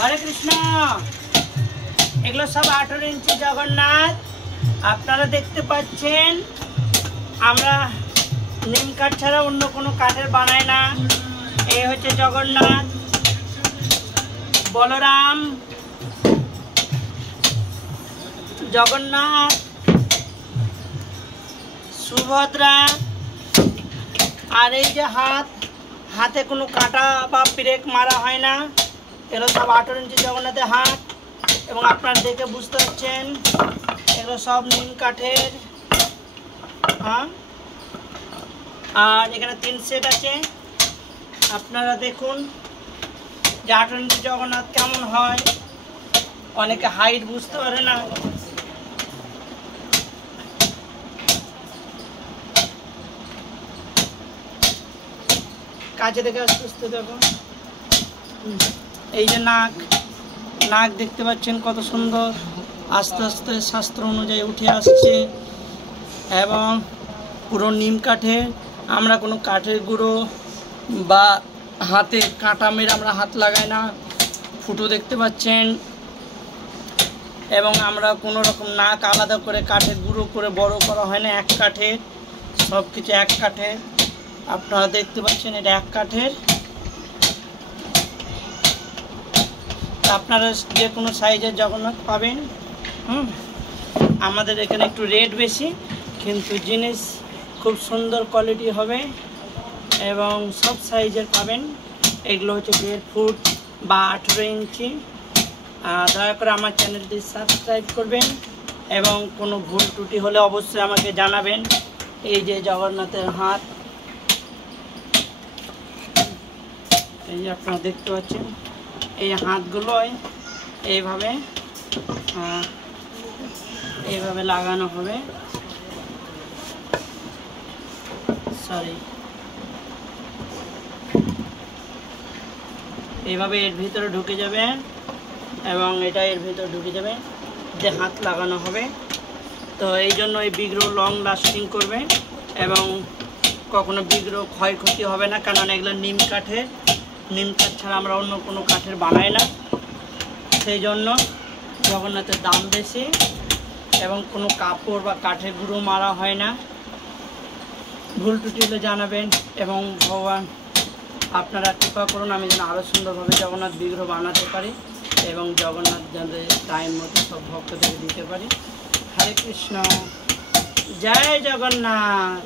হরে কৃষ্ণ। এগুলো সব 18 ইঞ্চি জগন্নাথ। আপনারা দেখতে পাচ্ছেন আমরা নিম কাঠ ছাড়া অন্য কোনো কাঠের বানাই না। এই হচ্ছে জগন্নাথ, বলরাম, জগন্নাথ, সুভদ্রা। আর এই যে হাতে কোনো কাটা বা ব্রেক মারা হয় না। এগুলো সব 18 ইঞ্চি জগন্নাথের হাত। এবং আপনারা দেখে বুঝতে পারছেন এগুলো সব নিম কাঠের। হ্যাঁ, আর এখানে 3 সেট আছে। আপনারা দেখুন যে 18 ইঞ্চি জগন্নাথ কেমন হয়। অনেকে হাইট বুঝতে পারে না। কাছে দেখে আস্তে আস্তে দেখো। এই যে নাক দেখতে পাচ্ছেন কত সুন্দর, আস্তে আস্তে শাস্ত্র অনুযায়ী উঠে আসছে। এবং পুরো নিম কাঠে, আমরা কোনো কাঠের গুঁড়ো বা হাতে কাঁটা মেরে আমরা হাত লাগাই না। ফুটো দেখতে পাচ্ছেন। এবং আমরা কোনো রকম নাক আলাদা করে কাঠের গুঁড়ো করে বড় করা হয় না। এক কাঠের সব কিছু, এক কাঠের। আপনারা দেখতে পাচ্ছেন এটা এক কাঠের। আপনারা যে কোনো সাইজের জগন্নাথ পাবেন। আমাদের এখানে একটু রেট বেশি, কিন্তু জিনিস খুব সুন্দর কোয়ালিটি হবে এবং সব সাইজের পাবেন। এগুলো হচ্ছে 1.5 ফুট বা 18 ইঞ্চি। দয়া করে আমার চ্যানেলটি সাবস্ক্রাইব করবেন এবং কোনো ভুল ত্রুটি হলে অবশ্যই আমাকে জানাবেন। এই যে জগন্নাথের হাত, এই যে আপনারা দেখতে পাচ্ছেন এই হাতগুলোই এইভাবে লাগানো হবে। এইভাবে এর ভিতরে ঢুকে যাবে এবং এটা এর ভিতরে ঢুকে যাবে, যে হাত লাগানো হবে। তো এই জন্য এই বিগ্রহ লং লাস্টিং করবে এবং কখনো বিগ্রহ ক্ষয়ক্ষতি হবে না, কারণ এগুলো নিম কাঠের। নিম কাঠ ছাড়া আমরা অন্য কোনো কাঠের বানাই না। সেই জন্য জগন্নাথের দাম বেশি এবং কোনো কাপড় বা কাঠের গুঁড়ো মারা হয় না। ভুল ত্রুটি হলে জানাবেন এবং ভগবান আপনারা কৃপা করুন আমি যেন আরও সুন্দরভাবে জগন্নাথ বিগ্রহ বানাতে পারি এবং জগন্নাথ যাদের টাইম মতো সব ভক্তদের দিতে পারি। হরে কৃষ্ণ, জয় জগন্নাথ।